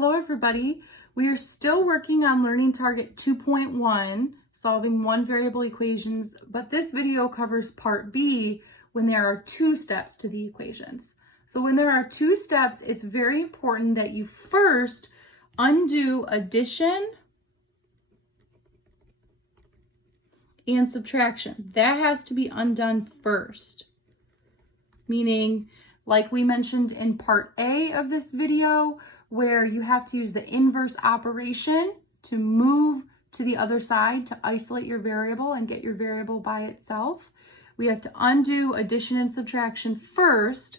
Hello everybody. We are still working on Learning Target 2.1, solving one variable equations, but this video covers part B when there are two steps to the equations. So when there are two steps, it's very important that you first undo addition and subtraction. That has to be undone first, meaning like we mentioned in part A of this video, where you have to use the inverse operation to move to the other side to isolate your variable and get your variable by itself. We have to undo addition and subtraction first,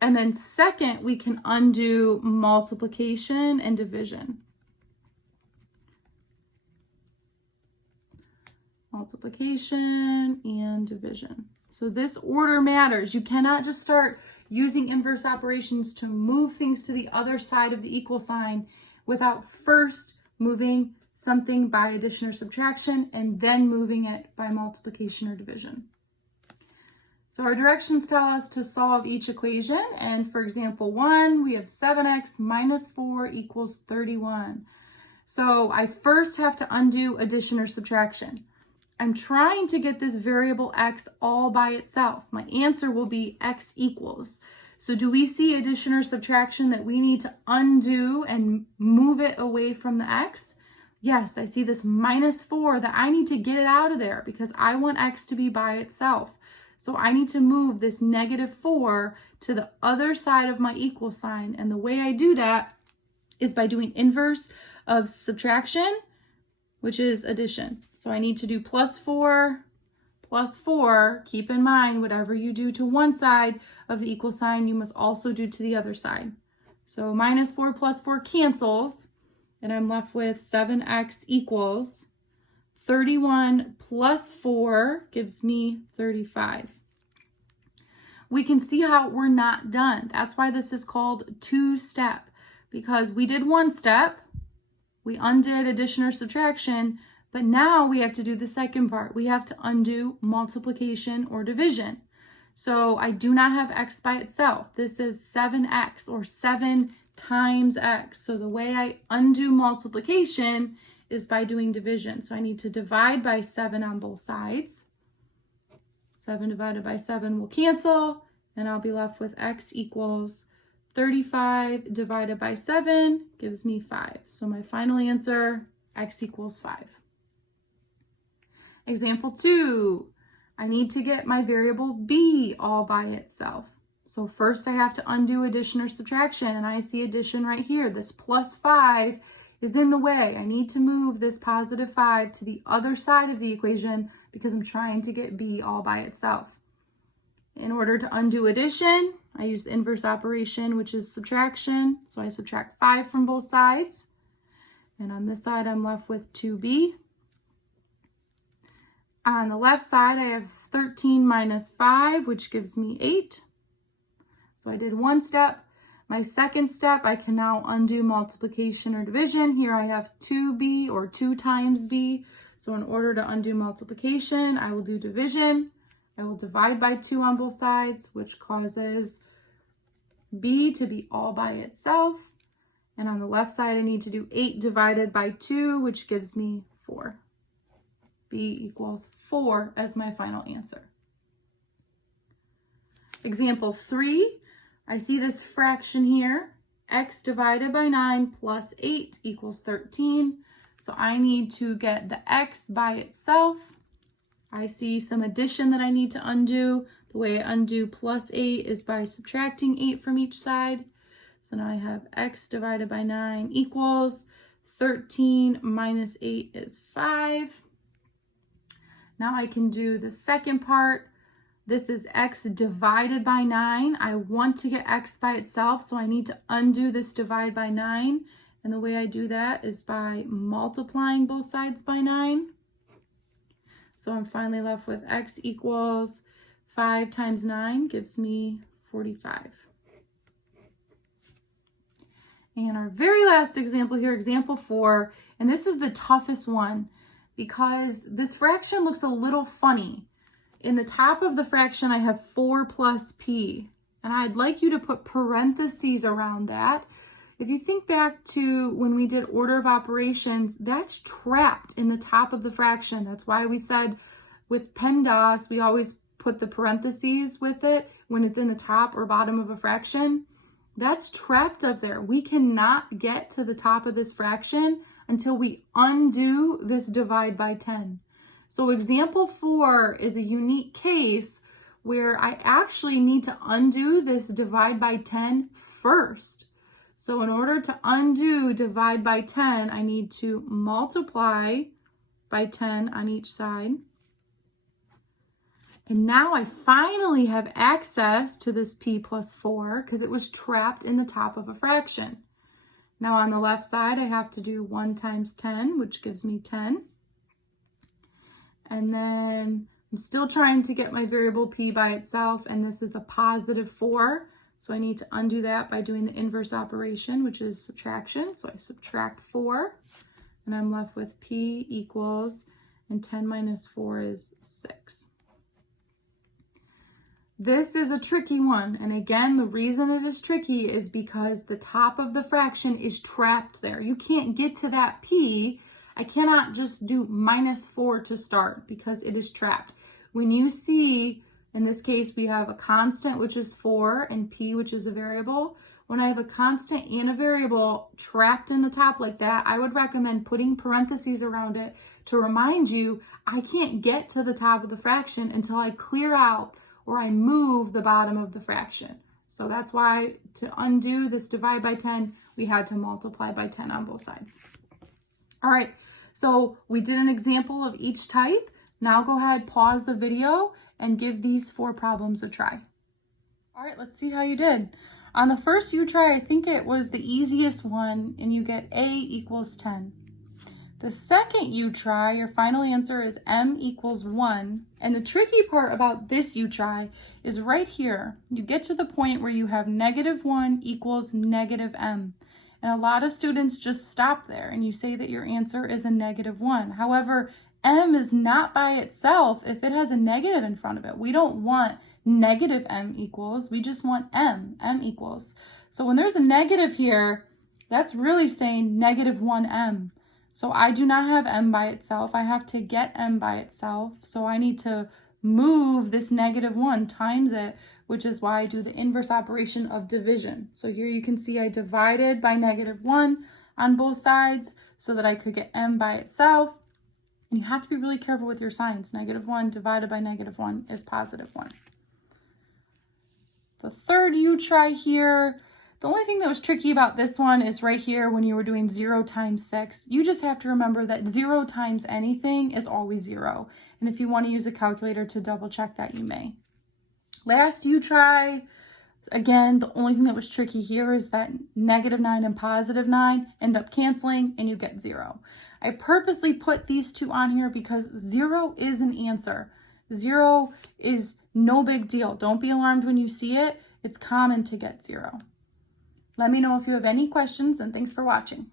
and then second, we can undo multiplication and division. Multiplication and division. So this order matters. You cannot just start using inverse operations to move things to the other side of the equal sign without first moving something by addition or subtraction and then moving it by multiplication or division. So our directions tell us to solve each equation. And for example 1, we have 7x minus 4 equals 31. So I first have to undo addition or subtraction. I'm trying to get this variable x all by itself. My answer will be x equals. So do we see addition or subtraction that we need to undo and move it away from the x? Yes, I see this minus 4 that I need to get it out of there because I want x to be by itself. So I need to move this negative 4 to the other side of my equal sign. And the way I do that is by doing inverse of subtraction, which is addition. So I need to do plus 4. Keep in mind, whatever you do to one side of the equal sign, you must also do to the other side. So minus 4 plus 4 cancels, and I'm left with 7x equals 31 plus 4 gives me 35. We can see how we're not done. That's why this is called two-step, because we did one step, we undid addition or subtraction, but now we have to do the second part. We have to undo multiplication or division. So I do not have x by itself. This is 7x or 7 times x. So the way I undo multiplication is by doing division. So I need to divide by 7 on both sides. 7 divided by 7 will cancel, and I'll be left with x equals 35 divided by 7 gives me 5. So my final answer, x equals 5. Example 2, I need to get my variable b all by itself. So first I have to undo addition or subtraction, and I see addition right here. This plus 5 is in the way. I need to move this positive 5 to the other side of the equation because I'm trying to get b all by itself. In order to undo addition, I use the inverse operation, which is subtraction. So I subtract 5 from both sides. And on this side, I'm left with 2b. On the left side, I have 13 minus 5, which gives me 8. So I did one step. My second step, I can now undo multiplication or division. Here I have 2b or 2 times b. So in order to undo multiplication, I will do division. I will divide by 2 on both sides, which causes b to be all by itself. And on the left side, I need to do 8 divided by 2, which gives me 4. b equals 4 as my final answer. Example 3, I see this fraction here, x divided by 9 plus 8 equals 13. So I need to get the x by itself. I see some addition that I need to undo. The way I undo plus 8 is by subtracting 8 from each side. So now I have x divided by 9 equals 13 minus 8 is 5. Now I can do the second part. This is x divided by 9. I want to get x by itself, so I need to undo this divide by 9. And the way I do that is by multiplying both sides by 9. So I'm finally left with x equals 5 times 9 gives me 45. And our very last example here, example 4, and this is the toughest one because this fraction looks a little funny. In the top of the fraction, I have 4 plus p, and I'd like you to put parentheses around that. If you think back to when we did order of operations, that's trapped in the top of the fraction. That's why we said with PEMDAS, we always put the parentheses with it when it's in the top or bottom of a fraction. That's trapped up there. We cannot get to the top of this fraction until we undo this divide by 10. So example 4 is a unique case where I actually need to undo this divide by 10 first. So in order to undo divide by 10, I need to multiply by 10 on each side. And now I finally have access to this p plus 4 because it was trapped in the top of a fraction. Now on the left side, I have to do 1 times 10, which gives me 10. And then I'm still trying to get my variable p by itself, and this is a positive 4. So I need to undo that by doing the inverse operation, which is subtraction. So I subtract 4, and I'm left with p equals, and 10 minus 4 is 6. This is a tricky one, and again, the reason it is tricky is because the top of the fraction is trapped there. You can't get to that p. I cannot just do minus 4 to start because it is trapped. When you see, in this case, we have a constant, which is 4, and p, which is a variable. When I have a constant and a variable trapped in the top like that, I would recommend putting parentheses around it to remind you I can't get to the top of the fraction until I clear out or I move the bottom of the fraction. So that's why to undo this divide by 10, we had to multiply by 10 on both sides. All right, so we did an example of each type. Now go ahead, pause the video, and give these 4 problems a try. All right, let's see how you did. On the first you try, I think it was the easiest one, and you get a equals 10. The second you try, your final answer is m equals 1. And the tricky part about this you try is right here. You get to the point where you have -1 equals -m. And a lot of students just stop there and you say that your answer is a -1. However, m is not by itself if it has a negative in front of it. We don't want -m equals, we just want m equals. So when there's a negative here, that's really saying -1m. So I do not have m by itself. I have to get m by itself. So I need to move this -1 times it, which is why I do the inverse operation of division. So here you can see I divided by -1 on both sides so that I could get m by itself. And you have to be really careful with your signs. -1 divided by -1 is +1. The third you try here, the only thing that was tricky about this one is right here when you were doing 0 times 6. You just have to remember that 0 times anything is always 0. And if you want to use a calculator to double check that, you may. Last you try, again, the only thing that was tricky here is that -9 and +9 end up canceling and you get 0. I purposely put these 2 on here because 0 is an answer. 0 is no big deal. Don't be alarmed when you see it. It's common to get 0. Let me know if you have any questions, and thanks for watching.